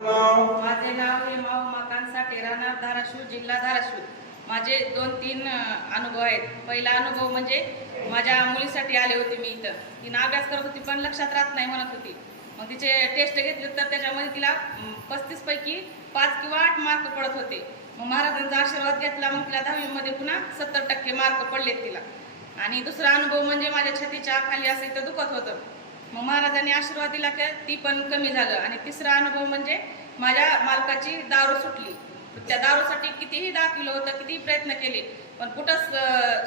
माझे नाव हेमा उमाकांत साठे, राहणार धाराशिव, जिल्हा धाराशिव. माझे 2-3 अनुभव आहेत. पहिला अनुभव म्हणजे माझ्या मुलीसाठी आले होते मी इथं. तिनं अभ्यास करत होती पण लक्षात राहत नाही म्हणत होती. मग तिचे टेस्ट घेतले तर त्याच्यामध्ये तिला 35 पैकी 5 किंवा 8 मार्क पडत होते. मग महाराजांचा आशीर्वाद घेतला. मग तिला 10वी मध्ये पुन्हा 70% मार्क पडलेत तिला. आणि दुसरा अनुभव म्हणजे माझ्या छातीच्या खाली असं इथं दुखत होतं. मग महाराजांनी आशीर्वाद दिला की ती पण कमी झालं. आणि तिसरा अनुभव म्हणजे माझ्या मालकाची दारू सुटली. त्या दारूसाठी कितीही दाखविलं होतं, कितीही प्रयत्न केले, पण कुठंच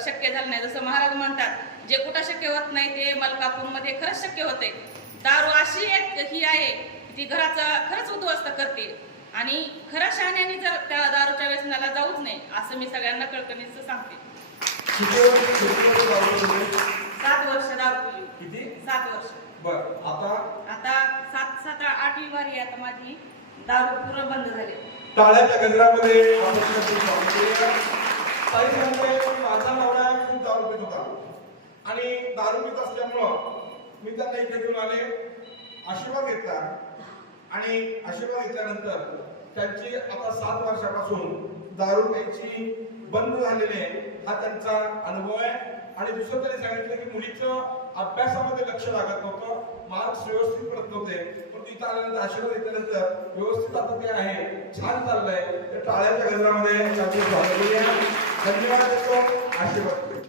शक्य झालं नाही. जसं महाराज म्हणतात, जे कुठं शक्य होत नाही ते मलकापूरमध्ये खरंच शक्य होते. दारू अशी एक ही आहे की ती घराचं खरंच उद्ध्वस्त करते. आणि खऱ्या शहाण्याने जर त्या दारूच्या व्यसनाला जाऊच नाही, असं मी सगळ्यांना कळकळीचं सांगते. 7 वर्ष दारू पिली. किती? 7 वर्ष. बरं, आता 7-8वी वारी आहे आता माझी. दारू पूर्ण बंद झाली. टाळ्याच्या गजरामध्ये माझा नवरा खूप दारू पित होता आणि दारू पित असल्यामुळं मी त्यांना इथे घेऊन आले, आशीर्वाद घेतला. आणि आशीर्वाद घेतल्यानंतर त्यांची आता 7 वर्षापासून दारू प्यायची बंद झालेली आहे, हा त्यांचा अनुभव आहे. आणि दुसरं त्यांनी सांगितलं की मुलीचं अभ्यासामध्ये लक्ष लागत नव्हतं, मार्क्स व्यवस्थित पडत नव्हते, पण तिथं आल्यानंतर आशीर्वाद घेतल्यानंतर व्यवस्थित आता ते आहे, छान चाललंय. टाळ्याच्या गजरामध्ये धन्यवाद देतो, आशीर्वाद.